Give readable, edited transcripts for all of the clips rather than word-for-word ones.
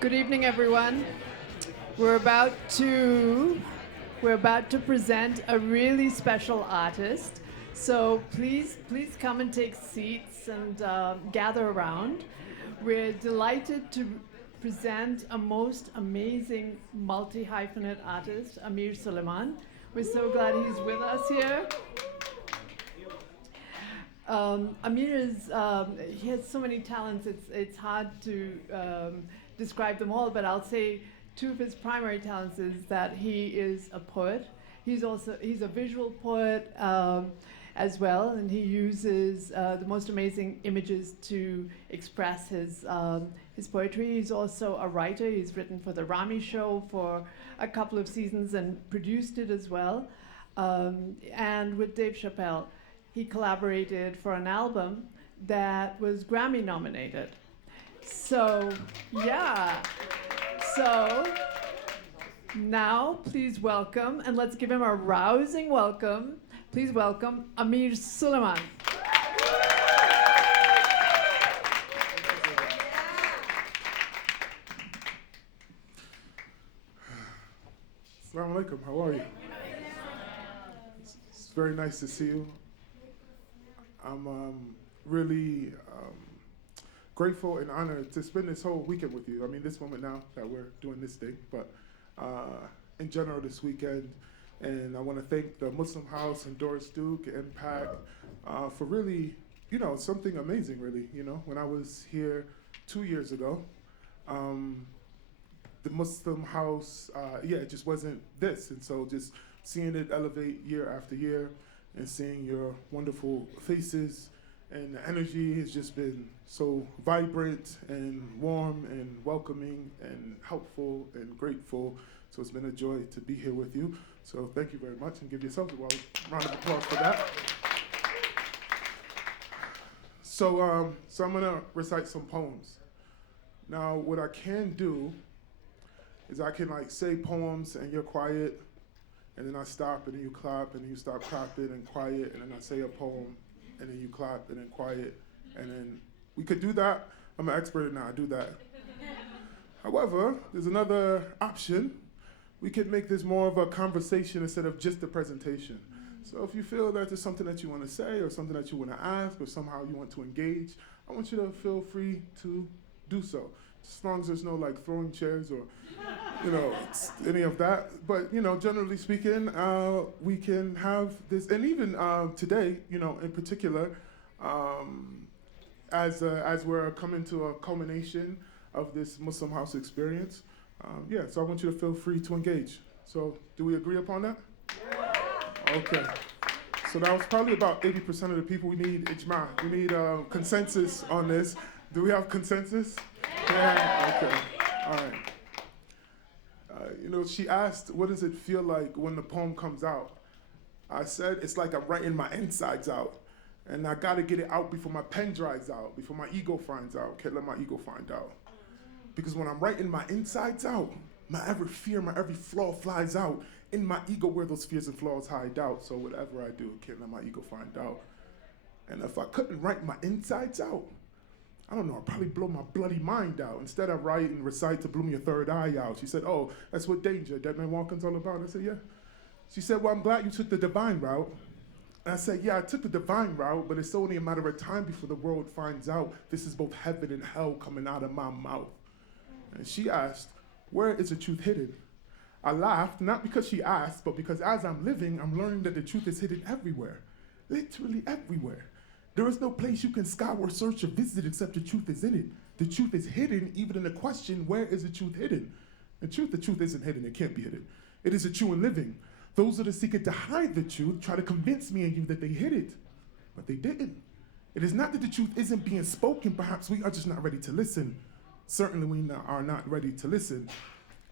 Good evening, everyone. We're about to we're about to present a really special artist. So please come and take seats and gather around. We're delighted to present a most amazing multi-hyphenate artist, Amir Suleiman. We're so glad he's with us here. Amir is, he has so many talents, it's hard to describe them all, but I'll say two of his primary talents is that he is a poet. He's a visual poet as well, and he uses the most amazing images to express his poetry. He's also a writer. He's written for The Rami Show for a couple of seasons and produced it as well. And with Dave Chappelle, he collaborated for an album that was Grammy nominated. So, yeah. So, now please welcome, and let's give him a rousing welcome. Please welcome Amir Suleiman. Assalamu alaikum, how are you? It's very nice to see you. I'm really grateful and honored to spend this whole weekend with you. I mean, this moment now that we're doing this thing, but in general this weekend. And I want to thank the Muslim House and Doris Duke and MPAC for really, something amazing, really. When I was here 2 years ago, the Muslim House, it just wasn't this. And so just seeing it elevate year after year and seeing your wonderful faces and the energy has just been so vibrant and warm and welcoming and helpful and grateful. So it's been a joy to be here with you. So thank you very much, and give yourselves a round of applause for that. So I'm gonna recite some poems. Now, what I can do is I can say poems and you're quiet, and then I stop and then you clap and then you stop clapping and quiet, and then I say a poem and then you clap and then quiet, and then we could do that. I'm an expert at now, I do that. However, there's another option. We could make this more of a conversation instead of just a presentation. So if you feel that there's something that you want to say or something that you want to ask or somehow you want to engage, I want you to feel free to do so. As long as there's no throwing chairs or any of that. But generally speaking, we can have this, and even today, in particular, as we're coming to a culmination of this Muslim House experience, so I want you to feel free to engage. So do we agree upon that? Yeah. Okay. So that was probably about 80% of the people. We need ijma. We need consensus on this. Do we have consensus? Yeah. Okay. All right. She asked, what does it feel like when the poem comes out? I said, it's like I'm writing my insides out. And I got to get it out before my pen dries out, before my ego finds out. Can't let my ego find out. Because when I'm writing my insides out, my every fear, my every flaw flies out. In my ego where those fears and flaws hide out. So whatever I do, can't let my ego find out. And if I couldn't write my insides out, I don't know, I'd probably blow my bloody mind out. Instead, I write and recite to bloom your third eye out. She said, oh, that's what danger, Dead Man Walking's all about. I said, yeah. She said, well, I'm glad you took the divine route. And I said, yeah, I took the divine route, but it's only a matter of time before the world finds out this is both heaven and hell coming out of my mouth. And she asked, where is the truth hidden? I laughed, not because she asked, but because as I'm living, I'm learning that the truth is hidden everywhere. Literally everywhere. There is no place you can scour, search, or visit except the truth is in it. The truth is hidden, even in the question, where is the truth hidden? The truth isn't hidden, it can't be hidden. It is the true and living. Those that are seeking to hide the truth try to convince me and you that they hid it, but they didn't. It is not that the truth isn't being spoken, perhaps we are just not ready to listen. Certainly we are not ready to listen.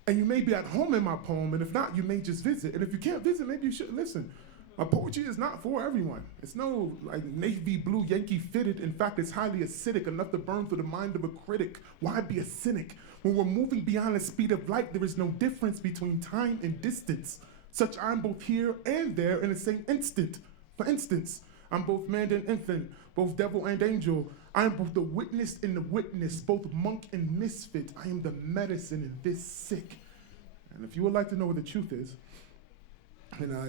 And you may be at home in my poem, and if not, you may just visit. And if you can't visit, maybe you shouldn't listen. My poetry is not for everyone. It's no navy blue Yankee fitted. In fact, it's highly acidic, enough to burn through the mind of a critic. Why be a cynic? When we're moving beyond the speed of light, there is no difference between time and distance. Such I'm both here and there in the same instant. For instance, I'm both man and infant, both devil and angel. I am both the witness and the witness, both monk and misfit. I am the medicine in this sick. And if you would like to know what the truth is, and I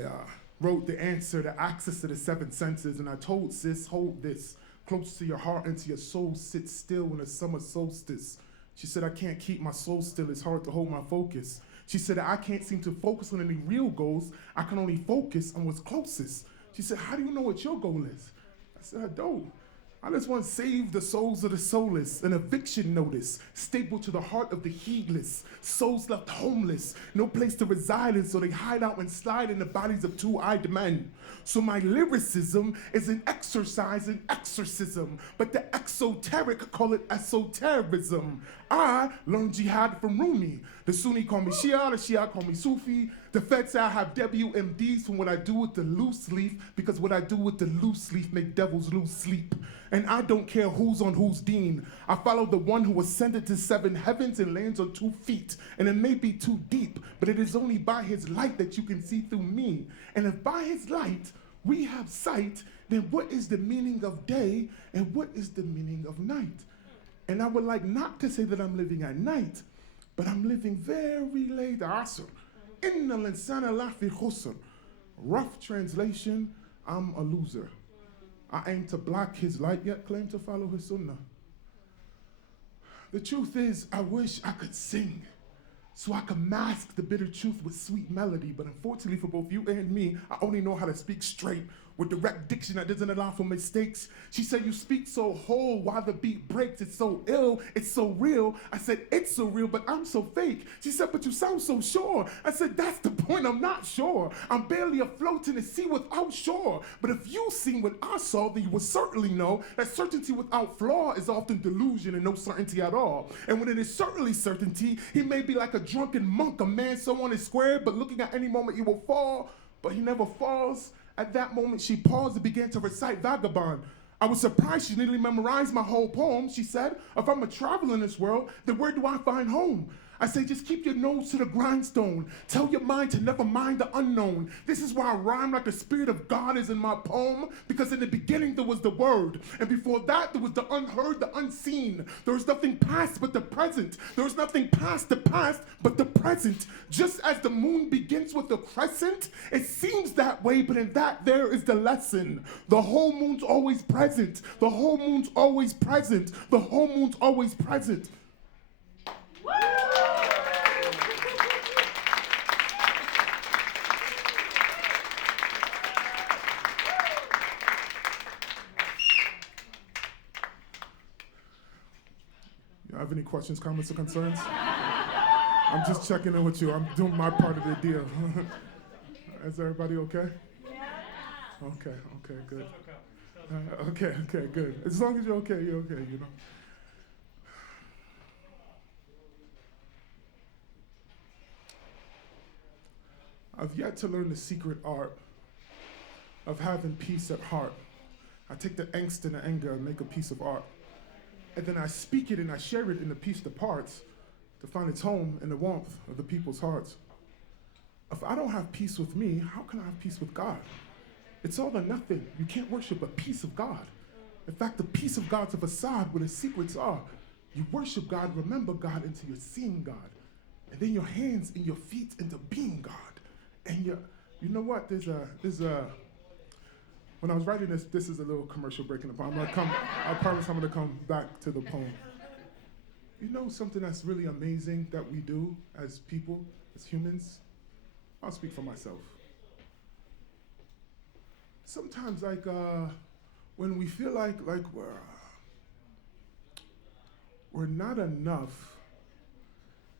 wrote the answer, the access to the seven senses, and I told sis, hold this close to your heart and to your soul, sit still when the summer solstice. She said, I can't keep my soul still, it's hard to hold my focus. She said, I can't seem to focus on any real goals, I can only focus on what's closest. She said, how do you know what your goal is? I said, I don't. I just want to save the souls of the soulless, an eviction notice, stapled to the heart of the heedless, souls left homeless, no place to reside in, so they hide out and slide in the bodies of two-eyed men. So my lyricism is an exercise in exorcism, but the exoteric call it esotericism. I learned jihad from Rumi. The Sunni call me Shia, the Shia call me Sufi. The Feds say I have WMDs from what I do with the loose leaf, because what I do with the loose leaf make devils lose sleep. And I don't care who's on whose deen. I follow the one who ascended to seven heavens and lands on 2 feet. And it may be too deep, but it is only by his light that you can see through me. And if by his light we have sight, then what is the meaning of day and what is the meaning of night? And I would like not to say that I'm living at night, but I'm living very late asr. Innal insana lafi khusr. Rough translation, I'm a loser. I aim to block his light, yet claim to follow his sunnah. The truth is, I wish I could sing, so I could mask the bitter truth with sweet melody, but unfortunately for both you and me, I only know how to speak straight, with direct diction that doesn't allow for mistakes. She said, you speak so whole while the beat breaks. It's so ill, it's so real. I said, it's so real, but I'm so fake. She said, but you sound so sure. I said, that's the point, I'm not sure. I'm barely afloat in the sea without shore. But if you seen what I saw, then you would certainly know that certainty without flaw is often delusion and no certainty at all. And when it is certainly certainty, he may be like a drunken monk, a man so on his square, but looking at any moment he will fall, but he never falls. At that moment, she paused and began to recite Vagabond. I was surprised she nearly memorized my whole poem. She said, if I'm a traveler in this world, then where do I find home? I say, just keep your nose to the grindstone. Tell your mind to never mind the unknown. This is why I rhyme like the spirit of God is in my poem, because in the beginning there was the word, and before that there was the unheard, the unseen. There was nothing past but the present. There was nothing past the past but the present. Just as the moon begins with a crescent, it seems that way, but in that there is the lesson. The whole moon's always present. The whole moon's always present. The whole moon's always present. You have any questions, comments, or concerns? I'm just checking in with you. I'm doing my part of the deal. Is everybody okay? Yeah. Okay, good. Okay, good. As long as you're okay, you know. I've yet to learn the secret art of having peace at heart. I take the angst and the anger and make a piece of art. And then I speak it and I share it in the piece to parts to find its home in the warmth of the people's hearts. If I don't have peace with me, how can I have peace with God? It's all or nothing. You can't worship a piece of God. In fact, the peace of God's a facade where the secrets are. You worship God, remember God until you're seeing God. And then your hands and your feet into being God. And you know what? There's a. When I was writing this is a little commercial break in the poem. I promise I'm gonna come back to the poem. You know something that's really amazing that we do as people, as humans? I'll speak for myself. Sometimes when we feel like we're not enough,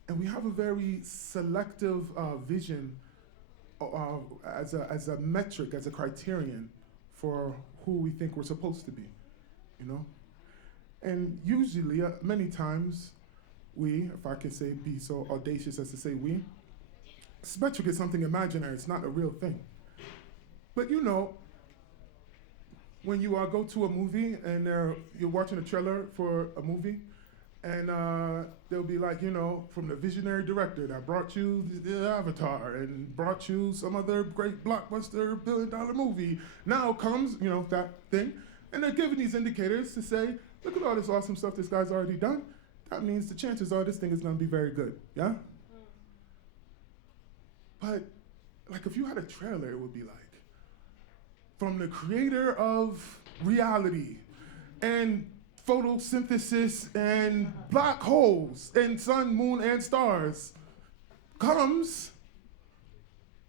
and we have a very selective vision as a metric, as a criterion for who we think we're supposed to be, you know? And usually, many times, we, if I could say, be so audacious as to say we, this metric is something imaginary, it's not a real thing. But you know, when you go to a movie and you're watching a trailer for a movie, And they'll be like, from the visionary director that brought you the Avatar and brought you some other great blockbuster billion-dollar movie. Now comes, that thing. And they're giving these indicators to say, look at all this awesome stuff this guy's already done. That means the chances are this thing is going to be very good, yeah? But, like, if you had a trailer, it would be like, from the creator of reality and photosynthesis and black holes and sun, moon, and stars comes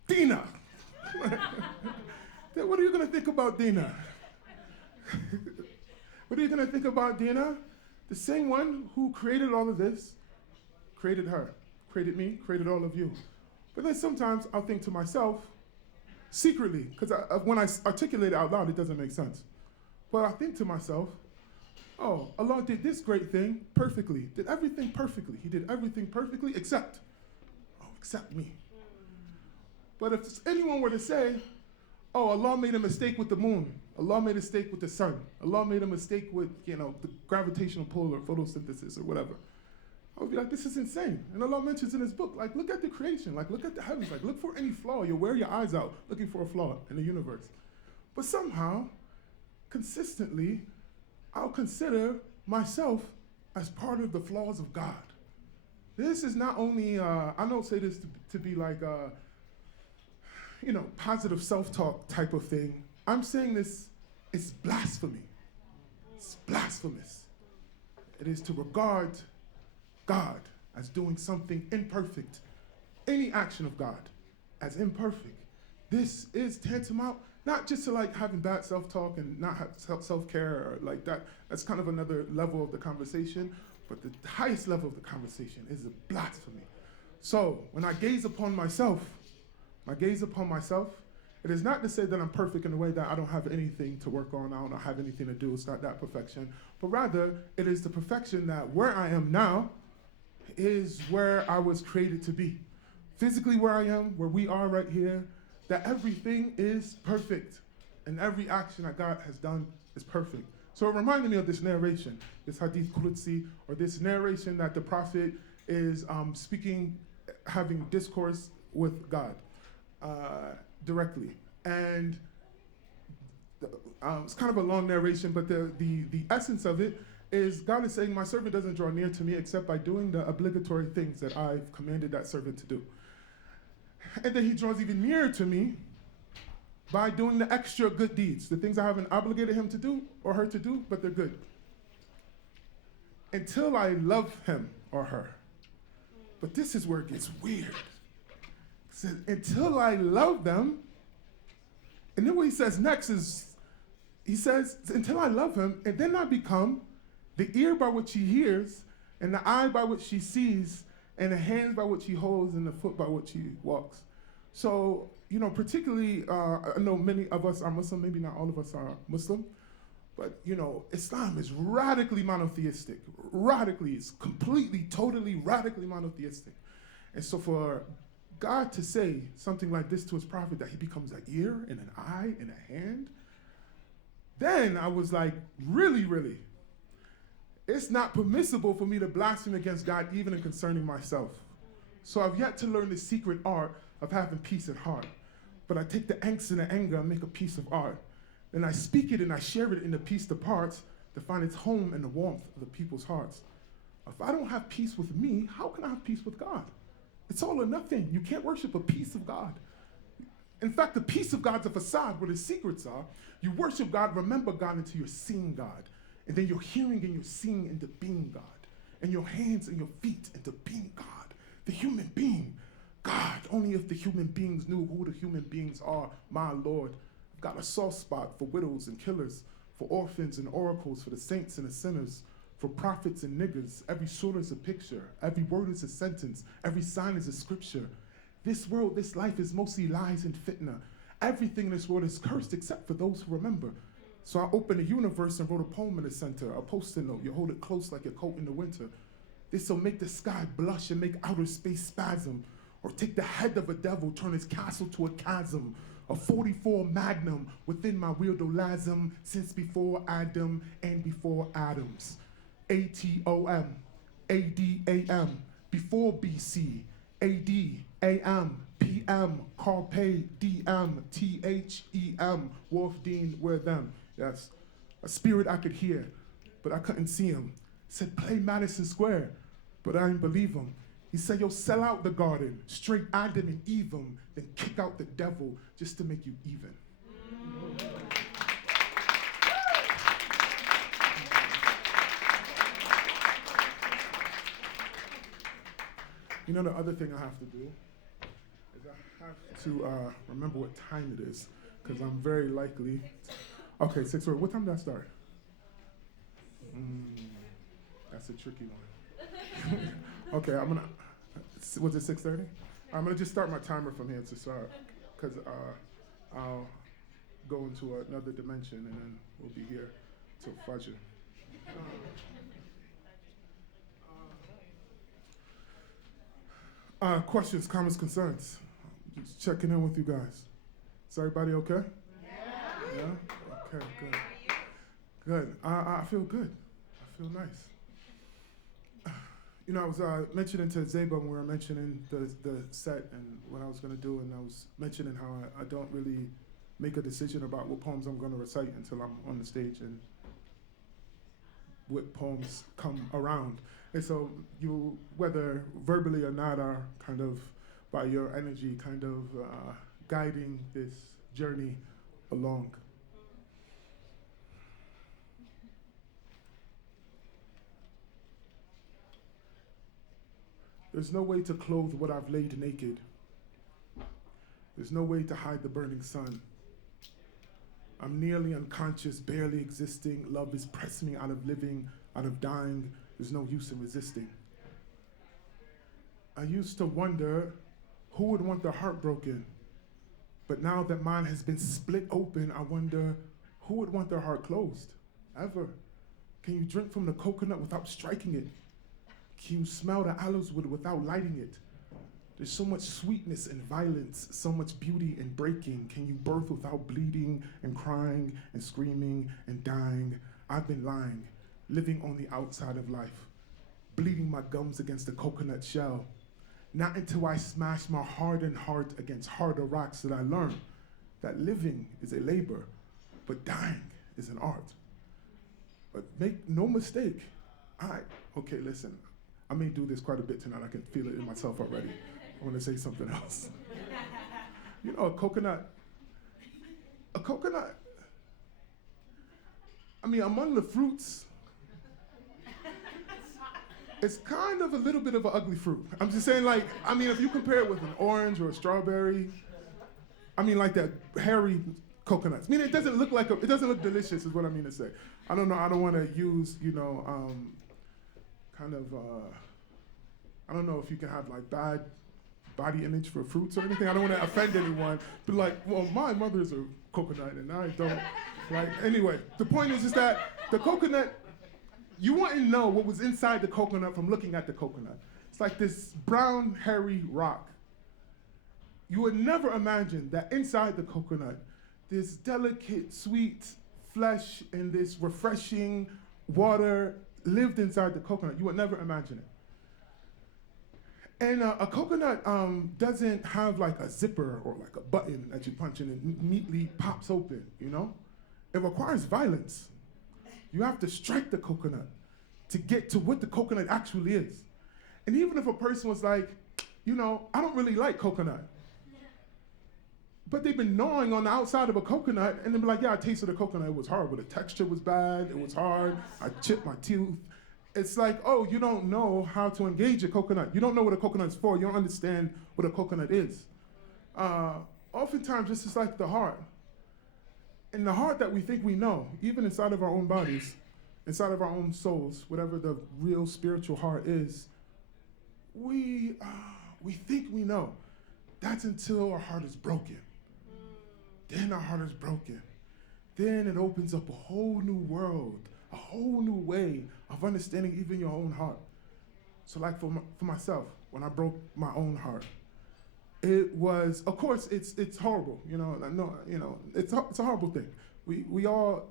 Dina. What are you going to think about Dina? What are you going to think about Dina? The same one who created all of this, created her, created me, created all of you. But then sometimes I'll think to myself, secretly, because when I articulate it out loud, it doesn't make sense. But I think to myself, oh, Allah did this great thing perfectly, did everything perfectly. He did everything perfectly except me. But if anyone were to say, oh, Allah made a mistake with the moon, Allah made a mistake with the sun, Allah made a mistake with, the gravitational pull or photosynthesis or whatever, I would be like, this is insane. And Allah mentions in his book, like, look at the creation, like, look at the heavens, like, look for any flaw. You'll wear your eyes out looking for a flaw in the universe. But somehow, consistently, I'll consider myself as part of the flaws of God. This is not only, I don't say this to be like, positive self-talk type of thing. I'm saying this, it's blasphemy. It's blasphemous. It is to regard God as doing something imperfect, any action of God as imperfect. This is tantamount, not just to like having bad self-talk and not have self-care or like that. That's kind of another level of the conversation, but the highest level of the conversation is a blasphemy. So when I gaze upon myself, it is not to say that I'm perfect in a way that I don't have anything to work on, I don't have anything to do, it's not that perfection, but rather it is the perfection that where I am now is where I was created to be. Physically where I am, where we are right here, that everything is perfect and every action that God has done is perfect. So it reminded me of this narration, this hadith Qudsi, or this narration that the Prophet is speaking, having discourse with God directly. And it's kind of a long narration, but the essence of it is God is saying, my servant doesn't draw near to me except by doing the obligatory things that I've commanded that servant to do. And then he draws even nearer to me by doing the extra good deeds, the things I haven't obligated him to do or her to do, but they're good. Until I love him or her. But this is where it gets weird. It says, until I love them, and then what he says next is, he says, until I love him, and then I become the ear by which he hears, and the eye by which he sees, and the hands by which he holds, and the foot by which he walks. So, particularly, I know many of us are Muslim, maybe not all of us are Muslim, but, Islam is radically monotheistic. Radically, it's completely, totally, radically monotheistic. And so for God to say something like this to his prophet, that he becomes an ear and an eye and a hand, then I was like, really, really? It's not permissible for me to blaspheme against God even in concerning myself. So I've yet to learn the secret art of having peace at heart. But I take the angst and the anger and make a piece of art. And I speak it and I share it in the piece to parts to find its home in the warmth of the people's hearts. If I don't have peace with me, how can I have peace with God? It's all or nothing. You can't worship a piece of God. In fact, the peace of God's a facade where the secrets are. You worship God, remember God until you're seeing God. And then you're hearing and you're seeing into being God. And your hands and your feet into being God. The human being, God. Only if the human beings knew who the human beings are, my Lord. I've got a soft spot for widows and killers, for orphans and oracles, for the saints and the sinners, for prophets and niggas. Every surah is a picture. Every word is a sentence. Every sign is a scripture. This world, this life is mostly lies and fitna. Everything in this world is cursed except for those who remember. So I opened the universe and wrote a poem in the center, a post-it note. You hold it close like your coat in the winter. This will make the sky blush and make outer space spasm. Or take the head of a devil, turn his castle to a chasm. A 44 Magnum within my weirdolasm since before Adam and before Adams. ATOM. AD, AM, before BC, AD, AM, PM, Carpe, DM, THEM, Wolf, Dean, where them. Yes, a spirit I could hear, but I couldn't see him. Said, play Madison Square, but I didn't believe him. He said, yo, sell out the garden, straight Adam and Eve him, then kick out the devil just to make you even. You know the other thing I have to do is I have to remember what time it is, because I'm very likely. Okay, 6:30. What time did I start? That's a tricky one. Okay, I'm gonna. Was it 6:30? I'm gonna just start my timer from here to start, because I'll go into another dimension and then we'll be here till Fajr. Questions, comments, concerns? Just checking in with you guys. Is everybody okay? Yeah? Okay, good. Good. I feel good. I feel nice. You know, I was mentioning to Zeba when we were mentioning the set and what I was going to do, and I was mentioning how I don't really make a decision about what poems I'm going to recite until I'm on the stage and what poems come around. And so you, whether verbally or not, are kind of, by your energy, kind of guiding this journey along. There's no way to clothe what I've laid naked. There's no way to hide the burning sun. I'm nearly unconscious, barely existing. Love is pressing me out of living, out of dying. There's no use in resisting. I used to wonder who would want their heart broken. But now that mine has been split open, I wonder who would want their heart closed, ever? Can you drink from the coconut without striking it? Can you smell the aloes wood without lighting it? There's so much sweetness in violence, so much beauty in breaking. Can you birth without bleeding and crying and screaming and dying? I've been lying, living on the outside of life, bleeding my gums against the coconut shell. Not until I smash my hardened heart against harder rocks that I learn that living is a labor, but dying is an art. But make no mistake, okay, listen, I may do this quite a bit tonight. I can feel it in myself already. I want to say something else. You know, a coconut, I mean, among the fruits, it's kind of a little bit of an ugly fruit. I'm just saying, like, I mean, if you compare it with an orange or a strawberry, I mean, like that hairy coconuts. I mean, it doesn't look like, it doesn't look delicious is what I mean to say. I don't know, I don't want to use, you know, kind of, I don't know if you can have like bad body image for fruits or anything. I don't want to offend anyone, but like, well, my mother's a coconut and I don't, like, anyway, the point is that the coconut, you wouldn't know what was inside the coconut from looking at the coconut. It's like this brown, hairy rock. You would never imagine that inside the coconut, this delicate, sweet flesh and this refreshing water lived inside the coconut. You would never imagine it. And a coconut doesn't have like a zipper or like a button that you punch in and neatly pops open, you know? It requires violence. You have to strike the coconut to get to what the coconut actually is. And even if a person was like, you know, I don't really like coconut, but they've been gnawing on the outside of a coconut and they'll be like, yeah, I tasted the coconut, it was horrible. The texture was bad, it was hard, I chipped my tooth. It's like, oh, you don't know how to engage a coconut. You don't know what a coconut's for. You don't understand what a coconut is. Oftentimes, this is like the heart. And the heart that we think we know, even inside of our own bodies, inside of our own souls, whatever the real spiritual heart is, we think we know. That's until our heart is broken. Then our heart is broken. Then it opens up a whole new world, a whole new way of understanding even your own heart. So like for myself, when I broke my own heart, it was, of course, it's horrible, you know. No, you know, it's a horrible thing. We all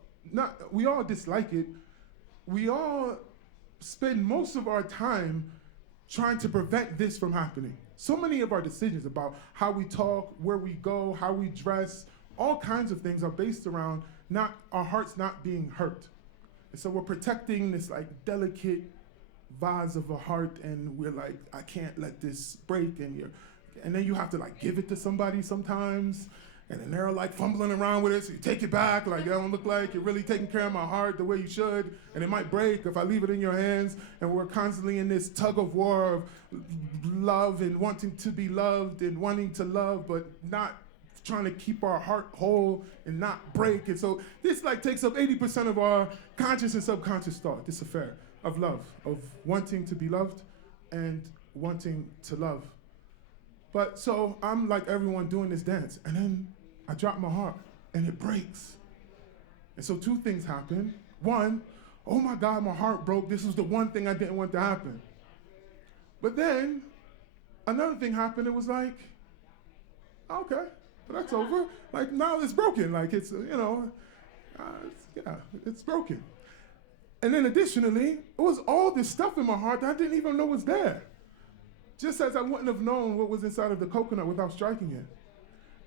dislike it. We all spend most of our time trying to prevent this from happening. So many of our decisions about how we talk, where we go, how we dress, all kinds of things are based around not our hearts not being hurt. And so we're protecting this like delicate vase of a heart, and we're like, I can't let this break, and then you have to like give it to somebody sometimes, and then they're like fumbling around with it, so you take it back, like it don't look like you're really taking care of my heart the way you should, and it might break if I leave it in your hands, and we're constantly in this tug of war of love and wanting to be loved and wanting to love, but not trying to keep our heart whole and not break. And so this like takes up 80% of our conscious and subconscious thought, this affair of love, of wanting to be loved and wanting to love. But so I'm like everyone doing this dance, and then I drop my heart and it breaks. And so two things happen. One, oh my God, my heart broke. This was the one thing I didn't want to happen. But then another thing happened. It was like, okay, that's over. Like now it's broken. Like it's, it's broken. And then additionally, it was all this stuff in my heart that I didn't even know was there. Just as I wouldn't have known what was inside of the coconut without striking it.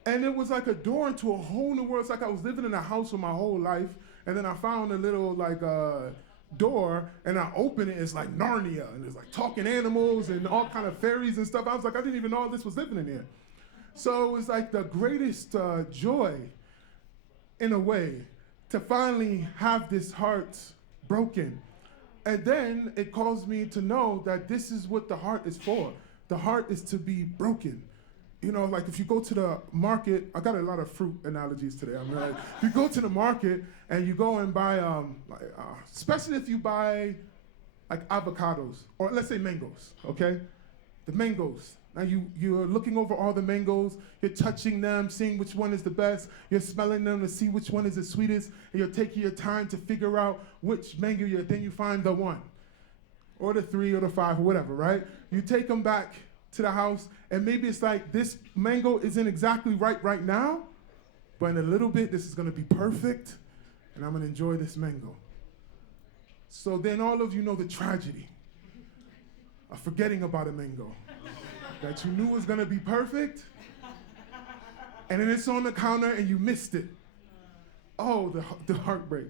And it was like a door into a whole new world. It's like I was living in a house for my whole life, and then I found a little door, and I opened it, it's like Narnia, and there's like talking animals and all kind of fairies and stuff. I was like, I didn't even know all this was living in here. So it was like the greatest joy, in a way, to finally have this heart broken. And then it caused me to know that this is what the heart is for. The heart is to be broken. You know, like if you go to the market, I got a lot of fruit analogies today. I mean, like, if you go to the market and you go and buy, especially if you buy like avocados, or let's say mangoes, okay? The mangoes. Now you're looking over all the mangoes, you're touching them, seeing which one is the best, you're smelling them to see which one is the sweetest, and you're taking your time to figure out which mango then you find the one, or the 3 or the 5 or whatever, right? You take them back to the house, and maybe it's like, this mango isn't exactly right now, but in a little bit, this is gonna be perfect, and I'm gonna enjoy this mango. So then all of you know the tragedy of forgetting about a mango that you knew was gonna be perfect, and then it's on the counter and you missed it. Oh, the heartbreak.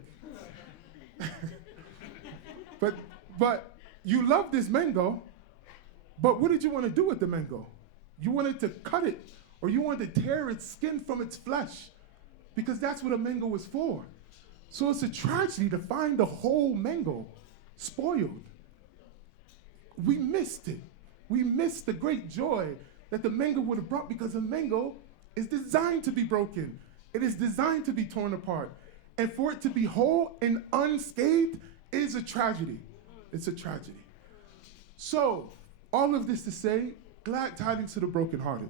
But you love this mango, but what did you want to do with the mango? You wanted to cut it, or you wanted to tear its skin from its flesh, because that's what a mango was for. So it's a tragedy to find the whole mango spoiled. We missed it. We missed the great joy that the mango would have brought, because a mango is designed to be broken. It is designed to be torn apart. And for it to be whole and unscathed is a tragedy. It's a tragedy. So, all of this to say, glad tidings to the brokenhearted.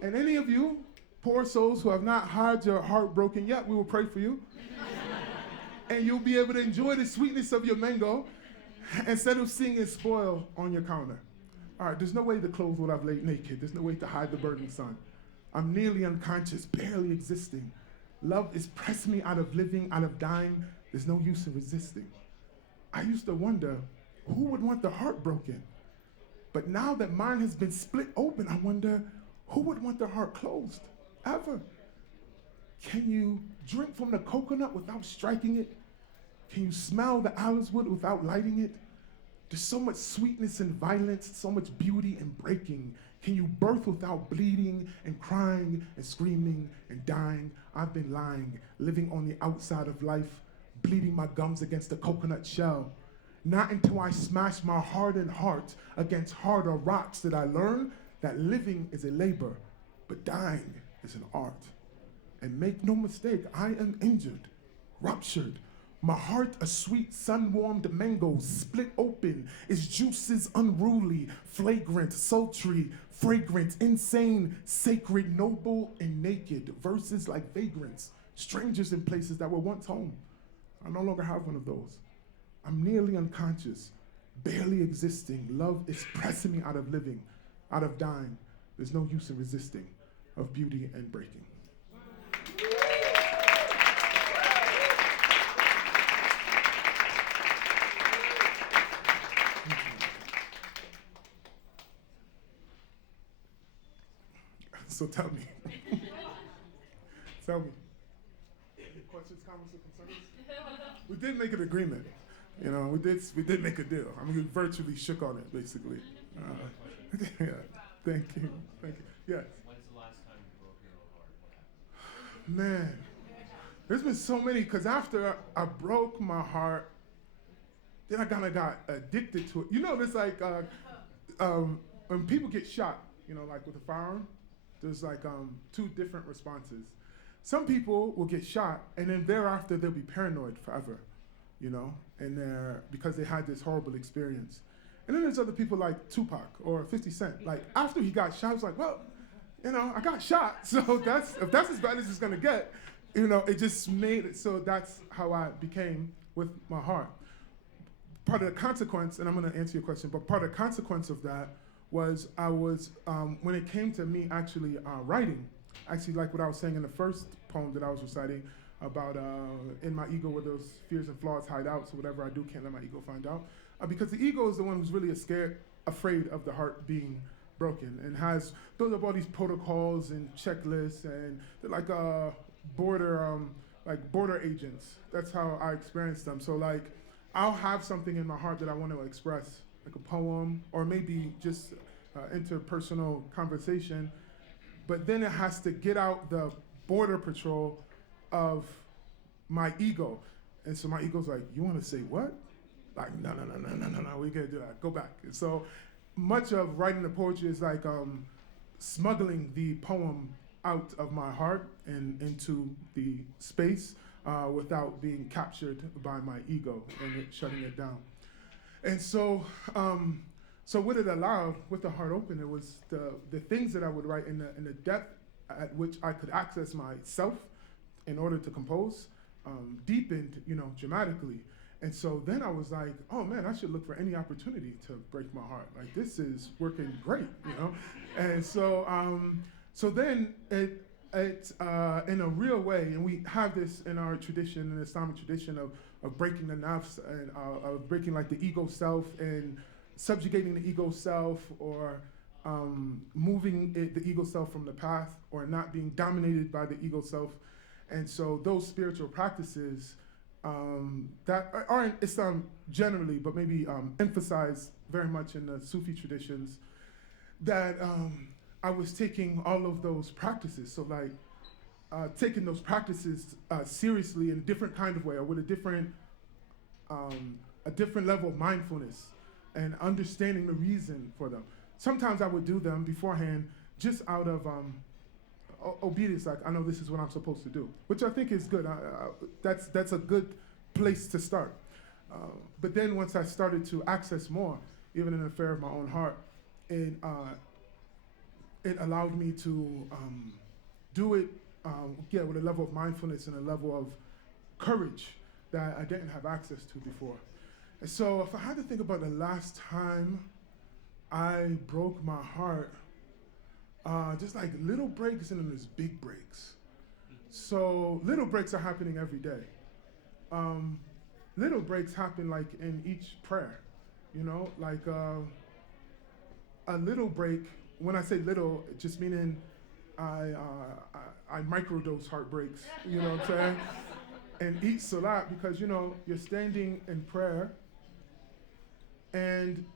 And any of you, poor souls who have not had your heart broken yet, we will pray for you. And you'll be able to enjoy the sweetness of your mango instead of seeing it spoil on your counter. All right, there's no way the clothes would have laid naked. There's no way to hide the burning sun. I'm nearly unconscious, barely existing. Love is pressing me out of living, out of dying. There's no use in resisting. I used to wonder, who would want the heart broken? But now that mine has been split open, I wonder, who would want their heart closed, ever? Can you drink from the coconut without striking it? Can you smell the aloes wood without lighting it? There's so much sweetness and violence, so much beauty and breaking. Can you birth without bleeding and crying and screaming and dying? I've been lying, living on the outside of life, bleeding my gums against the coconut shell. Not until I smash my hardened heart against harder rocks did I learn that living is a labor, but dying is an art. And make no mistake, I am injured, ruptured. My heart, a sweet, sun-warmed mango, split open, its juices unruly, flagrant, sultry, fragrant, insane, sacred, noble, and naked. Verses like vagrants, strangers in places that were once home. I no longer have one of those. I'm nearly unconscious, barely existing. Love is pressing me out of living, out of dying. There's no use in resisting, of beauty and breaking. So tell me. Tell me. Any questions, comments, or concerns? We did make an agreement. You know, we did make a deal. I mean, we virtually shook on it, basically. Yeah. Thank you. Thank you. Yes. When's the last time you broke your own heart? Man, there's been so many, because after I broke my heart, then I kind of got addicted to it. You know, there's like, when people get shot, you know, like with a firearm, there's like two different responses. Some people will get shot, and then thereafter they'll be paranoid forever, you know, and because they had this horrible experience. And then there's other people like Tupac or 50 Cent. Like, after he got shot, I was like, well, you know, I got shot, so if that's as bad as it's gonna get, you know, it just made it. So that's how I became with my heart. Part of the consequence, and I'm gonna answer your question, but part of the consequence of that was I was, when it came to me actually writing, actually like what I was saying in the first poem that I was reciting about in my ego where those fears and flaws hide out, so whatever I do can't let my ego find out. Because the ego is the one who's really afraid of the heart being broken, and has built up all these protocols and checklists, and they're like border agents. That's how I experience them. So like, I'll have something in my heart that I want to express, like a poem or maybe just interpersonal conversation, but then it has to get out the border patrol of my ego. And so my ego's like, you want to say what? Like, no, we can't do that. Go back. And so much of writing the poetry is like smuggling the poem out of my heart and into the space without being captured by my ego and it shutting it down. And so, so what it allowed, with the heart open, it was the things that I would write in the depth at which I could access myself in order to compose, deepened, you know, dramatically. And so then I was like, oh man, I should look for any opportunity to break my heart. Like, this is working great, you know? And so, so then it in a real way, and we have this in our tradition, in the Islamic tradition of breaking the nafs and of breaking like the ego self and subjugating the ego self, or moving the ego self from the path, or not being dominated by the ego self. And so those spiritual practices that are in Islam generally, but maybe emphasized very much in the Sufi traditions, that I was taking all of those practices. So like taking those practices seriously in a different kind of way, or with a different level of mindfulness and understanding the reason for them. Sometimes I would do them beforehand just out of obedience, like I know this is what I'm supposed to do, which I think is good. That's a good place to start. But then once I started to access more, even in the affair of my own heart, it allowed me to do it with a level of mindfulness and a level of courage that I didn't have access to before. And so if I had to think about the last time I broke my heart, just like little breaks and then there's big breaks. So little breaks are happening every day. Little breaks happen like in each prayer, you know, like a little break. When I say little, just meaning I microdose heartbreaks, you know what I'm saying? And eat salat, because, you know, you're standing in prayer and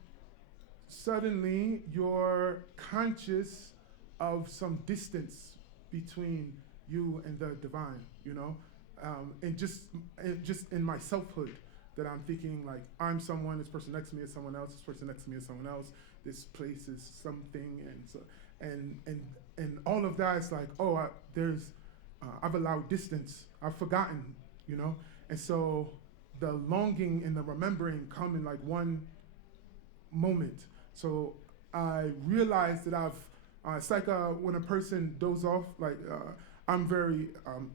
suddenly you're conscious of some distance between you and the divine, you know? And just in my selfhood, that I'm thinking like, I'm someone, this person next to me is someone else, this person next to me is someone else, this place is something, and so and all of that is like, oh, I've allowed distance, I've forgotten, you know? And so the longing and the remembering come in like one moment. So I realized that it's like when a person dozes off, like I'm very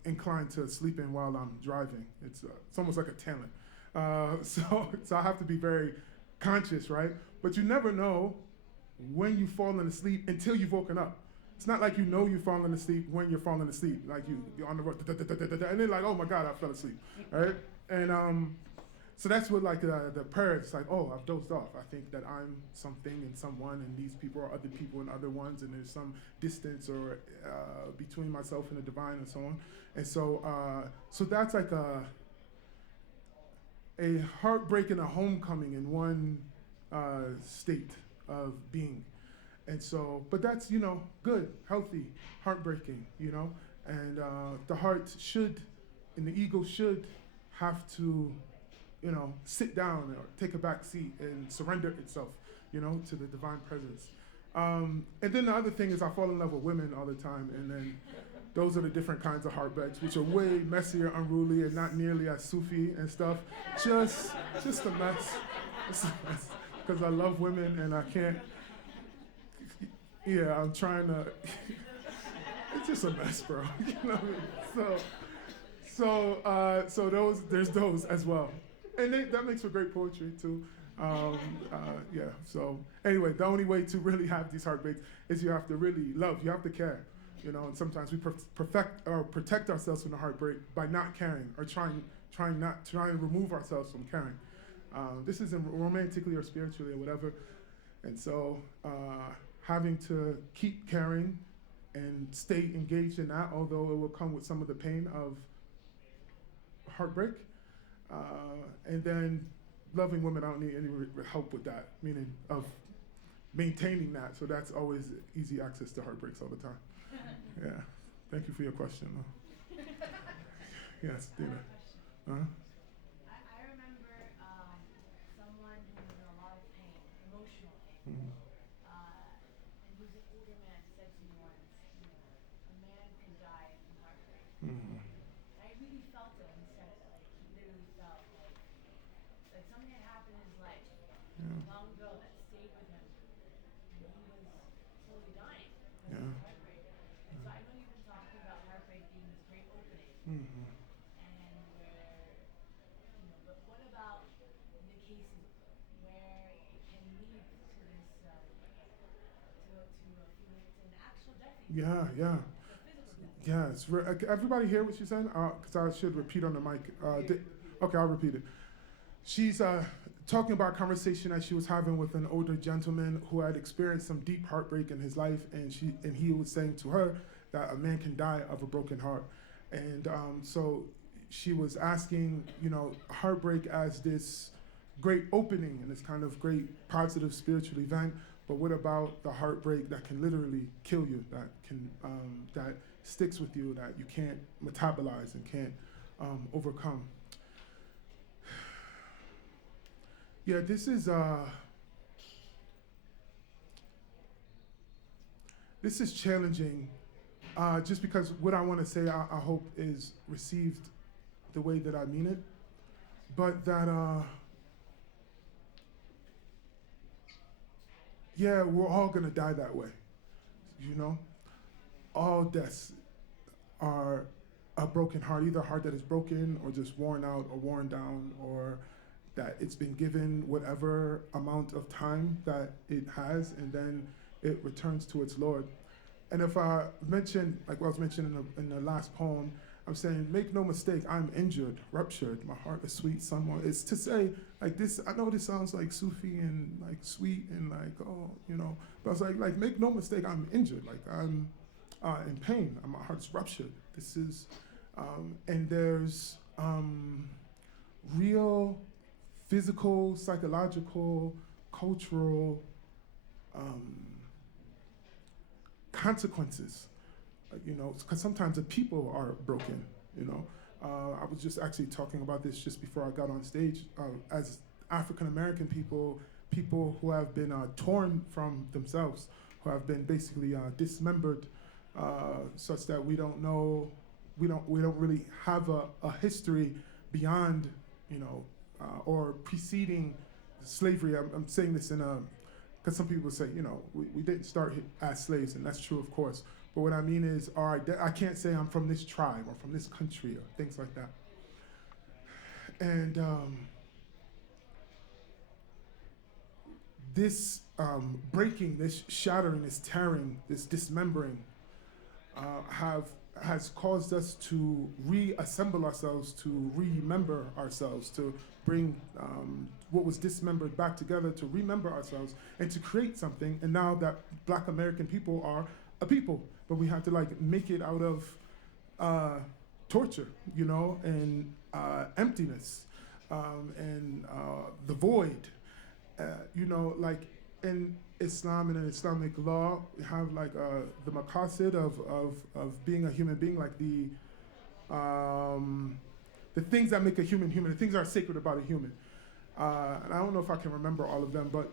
inclined to sleeping while I'm driving. It's almost like a talent. So I have to be very conscious, right? But you never know when you've fallen asleep until you've woken up. It's not like you know you're falling asleep when you're falling asleep. Like you're on the road, and then like, oh my God, I fell asleep, right? And So that's what like the prayer. It's like, oh, I've dozed off. I think that I'm something and someone, and these people are other people and other ones, and there's some distance or between myself and the divine, and so on. And so that's like a heartbreak and a homecoming in one state of being. And so, but that's, good, healthy, heartbreaking, and the heart should, and the ego should have to, sit down or take a back seat and surrender itself, to the divine presence. And then the other thing is I fall in love with women all the time, and then those are the different kinds of heartbreaks, which are way messier, unruly, and not nearly as Sufi and stuff. Just a mess. Because I love women and I can't. Yeah, I'm trying to. It's just a mess, bro. You know what I mean? So there's those as well, and that makes for great poetry too. Yeah. So anyway, the only way to really have these heartbreaks is you have to really love. You have to care. And sometimes we protect ourselves from the heartbreak by not caring or trying to remove ourselves from caring. This isn't romantically or spiritually or whatever, and so having to keep caring and stay engaged in that, although it will come with some of the pain of heartbreak, and then loving women. I don't need any help with that, meaning of maintaining that. So that's always easy access to heartbreaks all the time. Yeah. Thank you for your question. Yes, Dina. Uh-huh. I remember someone who was in a lot of pain, emotional pain. Mm-hmm. And who's an older man said to me once, a man can die from heartbreak. Mm-hmm. I really felt it when he said it. Like he literally felt like something had happened in his life long ago that stayed with him, and he was slowly dying because of heartbreak. And so I know you've been talking about heartbreak being this great opening. Mm-hmm. And where, but what about the cases where it can lead to this, to an actual death? Yeah. A physical death. Yeah, everybody hear what she's saying? Because I should repeat on the mic. Okay, I'll repeat it. She's talking about a conversation that she was having with an older gentleman who had experienced some deep heartbreak in his life, and he was saying to her that a man can die of a broken heart. And so she was asking, heartbreak as this great opening and this kind of great positive spiritual event, but what about the heartbreak that can literally kill you, that sticks with you, that you can't metabolize and can't overcome? Yeah, this is challenging, just because what I want to say, I hope is received the way that I mean it, but that, yeah, we're all gonna die that way, All deaths are a broken heart, either a heart that is broken or just worn out or worn down, or that it's been given whatever amount of time that it has, and then it returns to its Lord. And if I mention, like what I was mentioning in the last poem, I'm saying, make no mistake, I'm injured, ruptured, my heart is sweet somewhere. It's to say, like this, I know this sounds like Sufi and like sweet and like, but I was like make no mistake, I'm injured, like I'm in pain, my heart's ruptured. This is, and there's real physical, psychological, cultural consequences, because sometimes the people are broken, I was just actually talking about this just before I got on stage. As African American people who have been torn from themselves, who have been basically dismembered, such that we don't really have a history beyond, or preceding slavery. I'm saying this because some people say, we didn't start as slaves, and that's true, of course. But what I mean is, I can't say I'm from this tribe or from this country or things like that. And this breaking, this shattering, this tearing, this dismembering have has caused us to reassemble ourselves, to remember ourselves, to bring what was dismembered back together, to remember ourselves, and to create something. And now that Black American people are a people, but we have to like make it out of torture, you know, and emptiness, and the void. You know, like in Islam and in Islamic law, we have like the maqasid of being a human being, like the things that make a human human, the things that are sacred about a human. And I don't know if I can remember all of them, but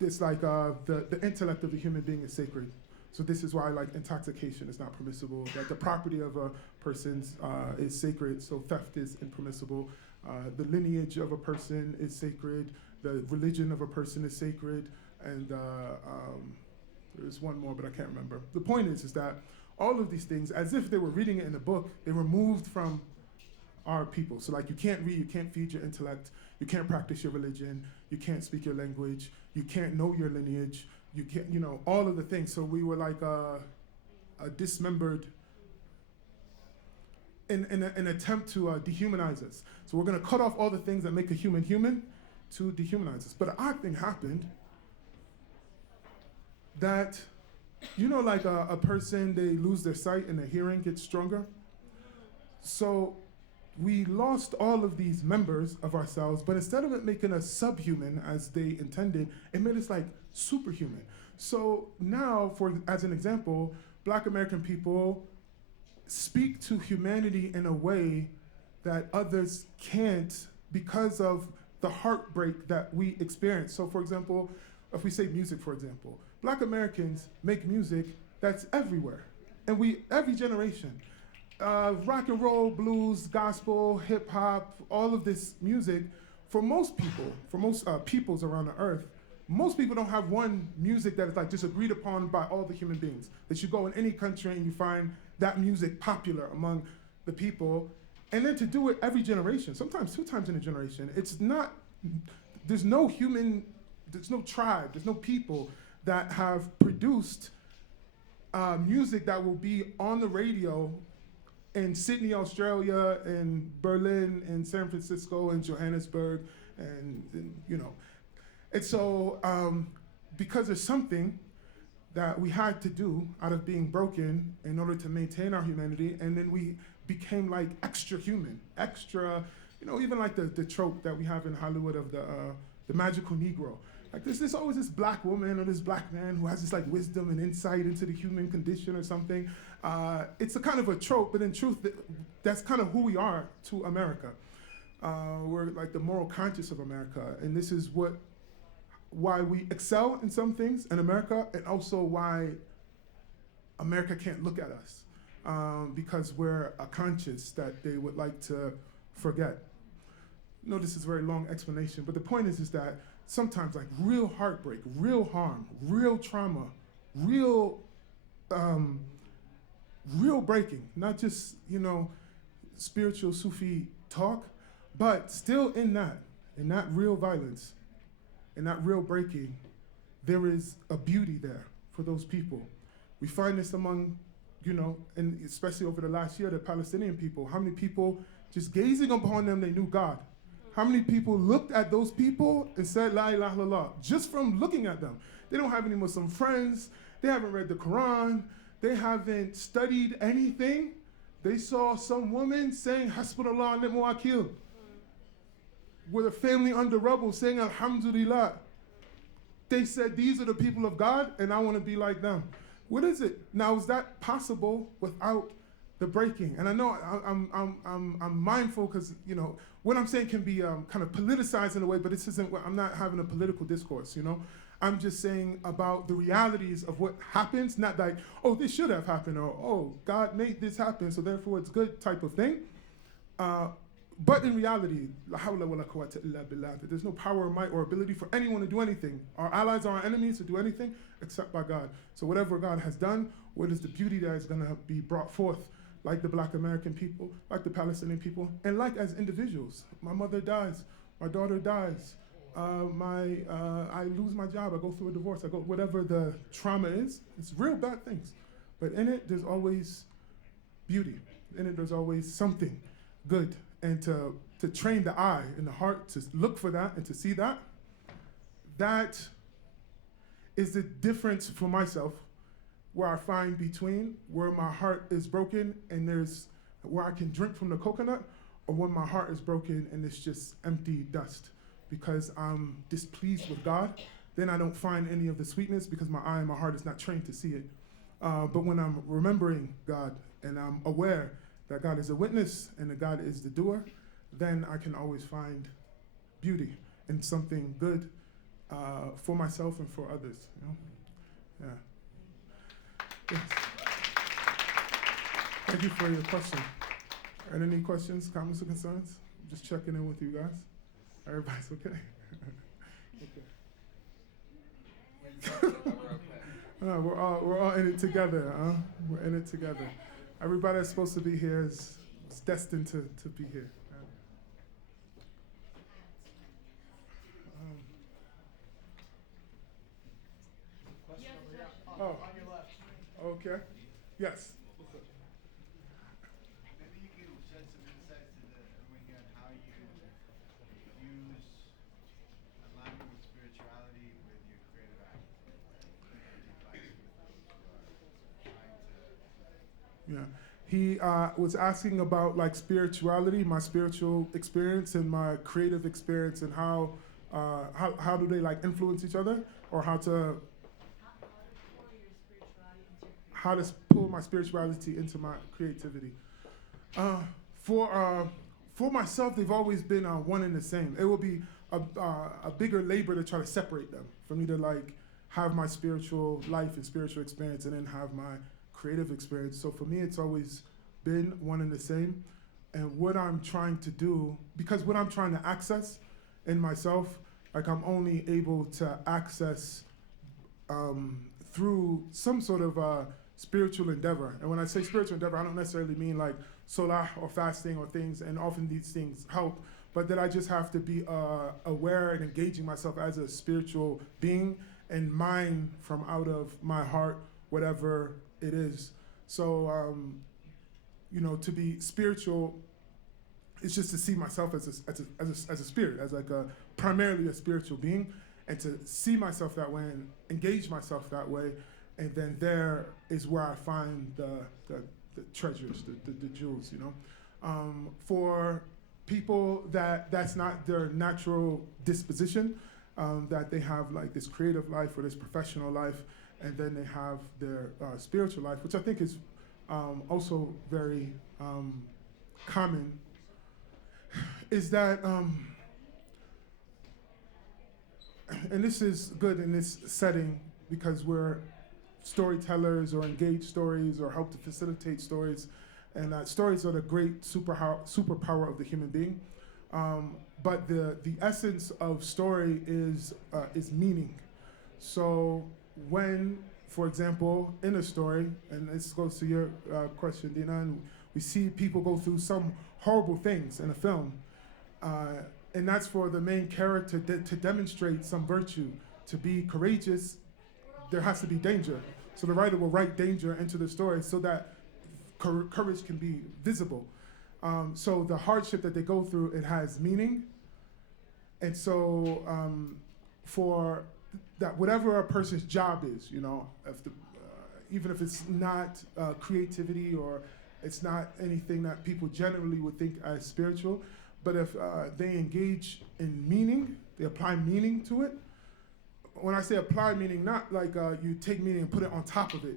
it's like the intellect of a human being is sacred. So this is why like intoxication is not permissible, that the property of a person is sacred, so theft is impermissible. The lineage of a person is sacred, the religion of a person is sacred, and there's one more, but I can't remember. The point is that all of these things, as if they were reading it in a book, they were moved from our people. So like you can't read, you can't feed your intellect, you can't practice your religion, you can't speak your language, you can't know your lineage, you can't, you know, all of the things. So we were like a dismembered, in an attempt to dehumanize us. So we're gonna cut off all the things that make a human human to dehumanize us. But an odd thing happened that, you know, like a person, they lose their sight and their hearing gets stronger. So we lost all of these members of ourselves, but instead of it making us subhuman as they intended, it made us like superhuman. So now, as an example, Black American people speak to humanity in a way that others can't because of the heartbreak that we experience. So for example, if we say music, for example, Black Americans make music that's everywhere. And every generation, rock and roll, blues, gospel, hip hop, all of this music, for most people, for most peoples around the earth, most people don't have one music that is like just agreed upon by all the human beings. That you go in any country and you find that music popular among the people. And then to do it every generation, sometimes 2 times in a generation, it's not, there's no tribe, there's no people that have produced music that will be on the radio in Sydney, Australia, in Berlin, in San Francisco, in Johannesburg, and you know. And so, because there's something that we had to do out of being broken in order to maintain our humanity, and then we became like extra human, extra, you know, even like the trope that we have in Hollywood of the magical Negro. Like there's always this Black woman or this Black man who has this like wisdom and insight into the human condition or something. It's a kind of a trope, but in truth, that's kind of who we are to America. We're like the moral conscience of America, and this is why we excel in some things in America, and also why America can't look at us, because we're a conscience that they would like to forget. No, this is a very long explanation, but the point is that sometimes like real heartbreak, real harm, real trauma, real breaking, not just, you know, spiritual Sufi talk, but still in that real violence, in that real breaking, there is a beauty there for those people. We find this among, you know, and especially over the last year, the Palestinian people. How many people, just gazing upon them, they knew God? How many people looked at those people and said, La ilaha illallah, just from looking at them? They don't have any Muslim friends. They haven't read the Quran. They haven't studied anything. They saw some woman saying, Hasbunallah ni'mal wakil, with a family under rubble saying, Alhamdulillah. They said, these are the people of God, and I want to be like them. What is it? Now, is that possible without the breaking? And I know I'm mindful because, you know, what I'm saying can be kind of politicized in a way, but this isn't, I'm not having a political discourse, you know? I'm just saying about the realities of what happens, not like, oh, this should have happened, or, oh, God made this happen, so therefore it's good type of thing. But in reality, la hawla wa la quwwata illa billah, that there's no power or might or ability for anyone to do anything. Our allies are our enemies to do anything except by God. So whatever God has done, what is the beauty that is going to be brought forth, like the Black American people, like the Palestinian people, and like as individuals. My mother dies, my daughter dies, I lose my job, I go through a divorce, I go, whatever the trauma is, it's real bad things. But in it, there's always beauty. In it, there's always something good. And to train the eye and the heart to look for that and to see that, that is the difference for myself, where I find between where my heart is broken and there's where I can drink from the coconut, or when my heart is broken and it's just empty dust because I'm displeased with God. Then I don't find any of the sweetness because my eye and my heart is not trained to see it. But when I'm remembering God and I'm aware that God is a witness and that God is the doer, then I can always find beauty and something good for myself and for others. You know? Yeah. Yes. Thank you for your question. And any questions, comments, or concerns? Just checking in with you guys. Everybody's okay? We're all in it together, huh? We're in it together. Everybody that's supposed to be here is destined to be here. Oh, okay. Yes. Maybe you could shed some insights to everyone here on how you use alignment with spirituality with your creative act. Yeah. He was asking about like spirituality, my spiritual experience and my creative experience, and how do they like influence each other, or how to pull my spirituality into my creativity. For myself, they've always been one and the same. It will be a bigger labor to try to separate them, for me to like have my spiritual life and spiritual experience and then have my creative experience. So for me, it's always been one and the same. And what I'm trying to do, because what I'm trying to access in myself, like I'm only able to access through some sort of spiritual endeavor. And when I say spiritual endeavor, I don't necessarily mean like salah or fasting or things, and often these things help, but that I just have to be aware and engaging myself as a spiritual being and mine from out of my heart, whatever it is. So, to be spiritual, it's just to see myself as a spirit, as like primarily a spiritual being, and to see myself that way and engage myself that way. And then there is where I find the treasures, the jewels, For people that's not their natural disposition, that they have like this creative life or this professional life, and then they have their spiritual life, which I think is also very common, is that, and this is good in this setting because we're storytellers or engage stories or help to facilitate stories, and stories are the great superpower of the human being. But the essence of story is meaning. So when, for example, in a story, and this goes to your question, Dina, and we see people go through some horrible things in a film, and that's for the main character to demonstrate some virtue, to be courageous. There has to be danger. So the writer will write danger into the story so that courage can be visible. So the hardship that they go through, it has meaning. And so for that, whatever a person's job is, even if it's not creativity or it's not anything that people generally would think as spiritual, but if they engage in meaning, they apply meaning to it. When I say apply meaning, not like you take meaning and put it on top of it,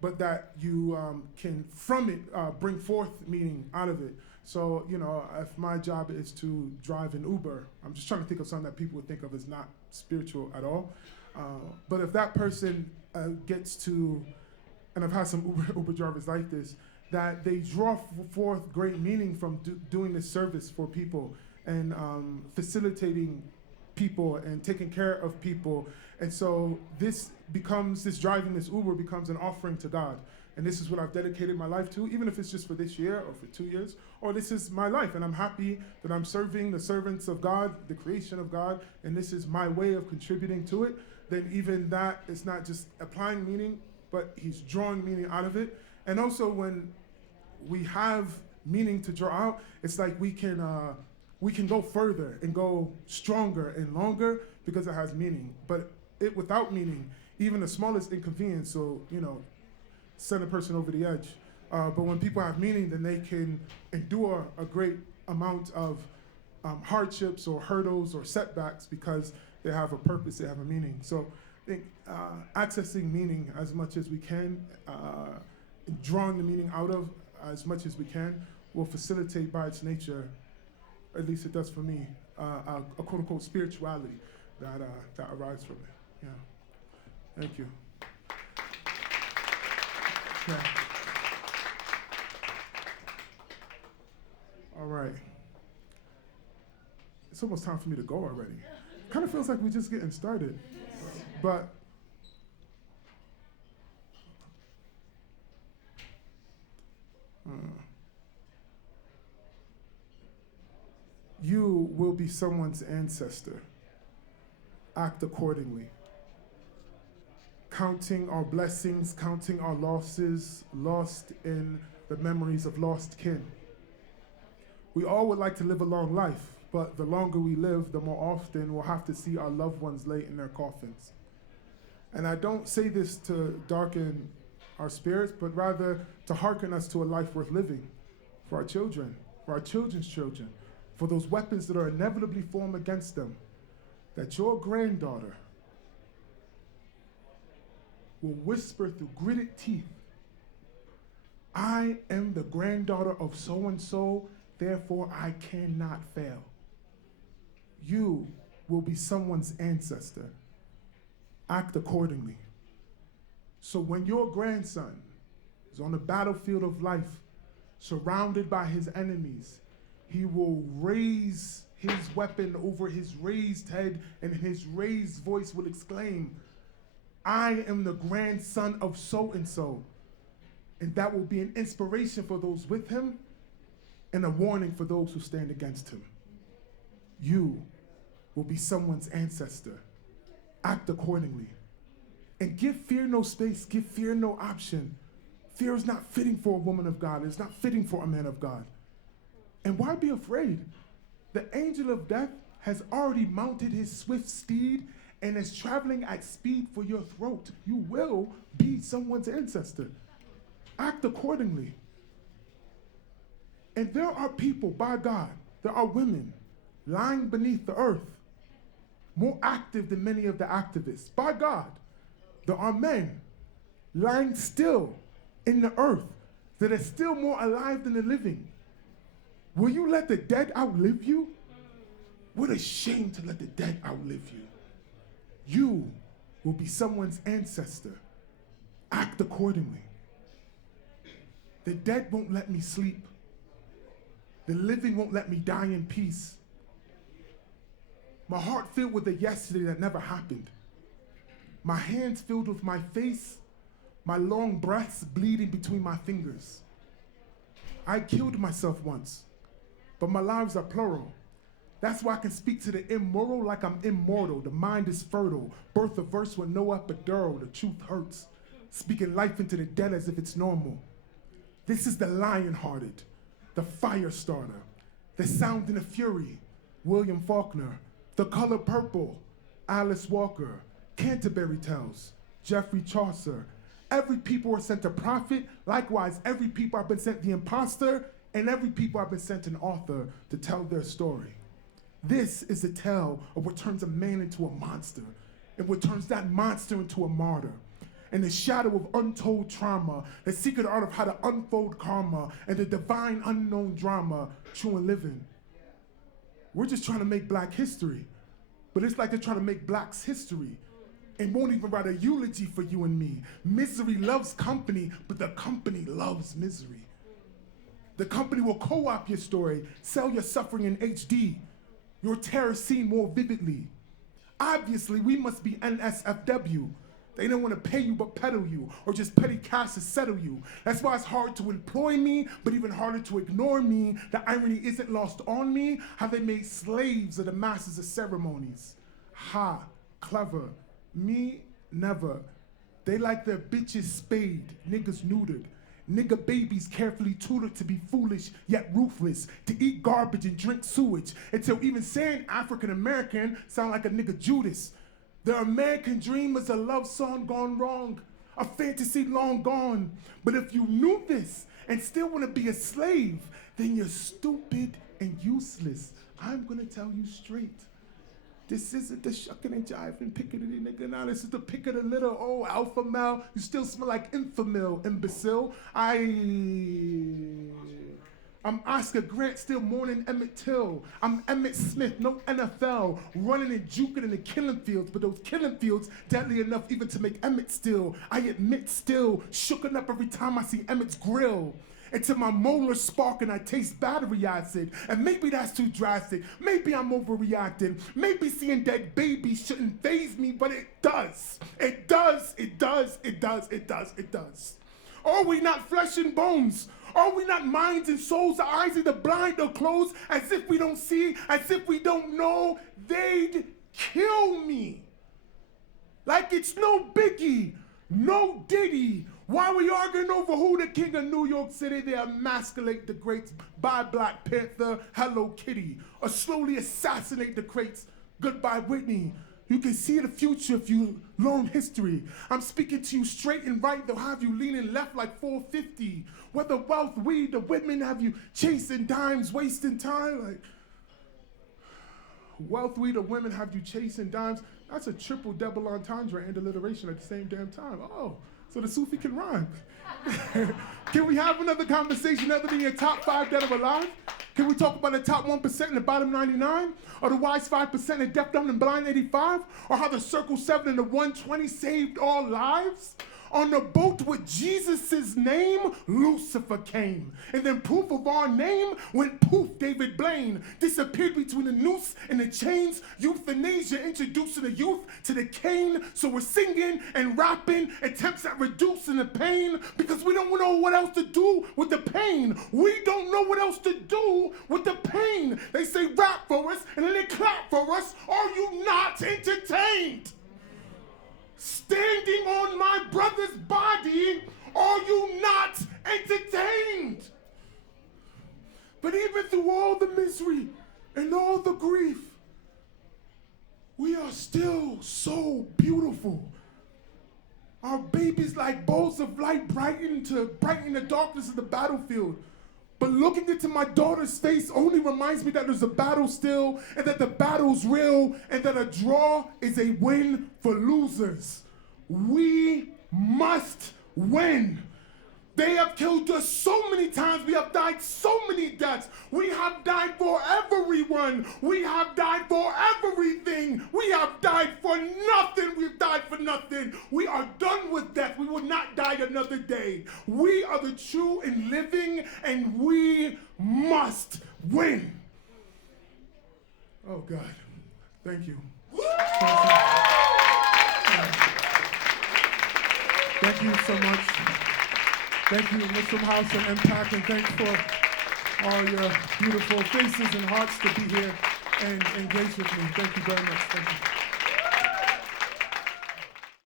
but that you can from it bring forth meaning out of it. So, if my job is to drive an Uber, I'm just trying to think of something that people would think of as not spiritual at all. But if that person gets to, and I've had some Uber drivers like this, that they draw forth great meaning from doing this service for people and facilitating people and taking care of people. And so this driving this Uber becomes an offering to God. And this is what I've dedicated my life to, even if it's just for this year or for 2 years, or this is my life. And I'm happy that I'm serving the servants of God, the creation of God, and this is my way of contributing to it. Then even that is not just applying meaning, but he's drawing meaning out of it. And also when we have meaning to draw out, it's like we can go further and go stronger and longer because it has meaning. But it without meaning, even the smallest inconvenience will, send a person over the edge. But when people have meaning, then they can endure a great amount of hardships or hurdles or setbacks because they have a purpose, they have a meaning. So I think accessing meaning as much as we can, drawing the meaning out of as much as we can, will facilitate by its nature, at least it does for me, a quote unquote spirituality that arises from it. Yeah. Thank you. Yeah. All right. It's almost time for me to go already. Kind of feels like we're just getting started. But you will be someone's ancestor. Act accordingly. Counting our blessings, counting our losses, lost in the memories of lost kin. We all would like to live a long life, but the longer we live, the more often we'll have to see our loved ones lay in their coffins. And I don't say this to darken our spirits, but rather to hearken us to a life worth living for our children, for our children's children, for those weapons that are inevitably formed against them, that your granddaughter will whisper through gritted teeth, I am the granddaughter of so-and-so, therefore I cannot fail. You will be someone's ancestor. Act accordingly. So when your grandson is on the battlefield of life, surrounded by his enemies, he will raise his weapon over his raised head, and his raised voice will exclaim, I am the grandson of so-and-so. And that will be an inspiration for those with him and a warning for those who stand against him. You will be someone's ancestor. Act accordingly. And give fear no space, give fear no option. Fear is not fitting for a woman of God. It's not fitting for a man of God. And why be afraid? The angel of death has already mounted his swift steed and is traveling at speed for your throat. You will be someone's ancestor. Act accordingly. And there are people, by God, there are women lying beneath the earth, more active than many of the activists. By God, there are men lying still in the earth that are still more alive than the living. Will you let the dead outlive you? What a shame to let the dead outlive you. You will be someone's ancestor. Act accordingly. The dead won't let me sleep. The living won't let me die in peace. My heart filled with a yesterday that never happened. My hands filled with my face, my long breaths bleeding between my fingers. I killed myself once, but my lives are plural. That's why I can speak to the immoral like I'm immortal. The mind is fertile. Birth of verse with no epidural. The truth hurts. Speaking life into the dead as if it's normal. This is the lion-hearted, the fire starter, the sound and the fury, William Faulkner, the color purple, Alice Walker, Canterbury Tales, Geoffrey Chaucer. Every people are sent a prophet. Likewise, every people have been sent the imposter, and every people have been sent an author to tell their story. This is a tale of what turns a man into a monster, and what turns that monster into a martyr. And the shadow of untold trauma, the secret art of how to unfold karma, and the divine unknown drama, true and living. We're just trying to make black history, but it's like they're trying to make blacks history and won't even write a eulogy for you and me. Misery loves company, but the company loves misery. The company will co-op your story, sell your suffering in HD, your terror seen more vividly. Obviously, we must be NSFW. They don't want to pay you but peddle you, or just petty cash to settle you. That's why it's hard to employ me, but even harder to ignore me. The irony isn't lost on me, how they made slaves of the masters of ceremonies. Ha, clever. Me, never. They like their bitches spayed, niggas neutered, Nigga babies carefully tutored to be foolish yet ruthless, to eat garbage and drink sewage, until even saying African American sound like a nigga Judas. The American dream is a love song gone wrong, a fantasy long gone. But if you knew this and still want to be a slave, then you're stupid and useless. I'm gonna tell you straight. This isn't the shucking and jiving Piccadilly nigga. Now this is the pick of the litter. Oh, alpha male, you still smell like infamil, imbecile. I'm Oscar Grant, still mourning Emmett Till. I'm Emmett Smith, no NFL, running and juking in the killing fields, but those killing fields deadly enough even to make Emmett still. I admit still, shooken up every time I see Emmett's grill. Until my molars spark and I taste battery acid. And maybe that's too drastic. Maybe I'm overreacting. Maybe seeing dead babies shouldn't faze me, but it does. It does, it does, it does, it does, it does. Are we not flesh and bones? Are we not minds and souls, the eyes either blind or closed, as if we don't see, as if we don't know? They'd kill me. Like it's no biggie, no diddy. While we arguing over who the king of New York City, they emasculate the greats, buy Black Panther, Hello Kitty, or slowly assassinate the greats, goodbye Whitney. You can see the future if you learn history. I'm speaking to you straight and right, they'll have you leaning left like 450. Whether wealth, weed, the women have you chasing dimes, wasting time. Like, wealth, weed, or women have you chasing dimes. That's a triple double entendre and alliteration at the same damn time. Oh. So the Sufi can rhyme. Can we have another conversation other than your top 5 dead or alive? Can we talk about the top 1% and the bottom 99? Or the wise 5% and deaf, dumb, and blind 85? Or how the circle 7 and the 120 saved all lives? On the boat with Jesus' name, Lucifer came. And then proof of our name went poof, David Blaine. Disappeared between the noose and the chains. Euthanasia introducing the youth to the cane. So we're singing and rapping, attempts at reducing the pain. Because we don't know what else to do with the pain. We don't know what else to do with the pain. They say rap for us and then they clap for us. Are you not entertained? Standing on my brother's body, are you not entertained? But even through all the misery and all the grief, we are still so beautiful. Our babies like balls of light brighten the darkness of the battlefield. But looking into my daughter's face only reminds me that there's a battle still, and that the battle's real, and that a draw is a win for losers. We must win. They have killed us so many times. We have died so many deaths. We have died for everyone. We have died for everything. We have died for nothing. We've died for nothing. We are done with death. We will not die another day. We are the true and living, and we must win. Oh, God. Thank you. Thank you so much. Thank you, Muslim House and MPAC, and thanks for all your beautiful faces and hearts to be here and engage with me. Thank you very much. Thank you.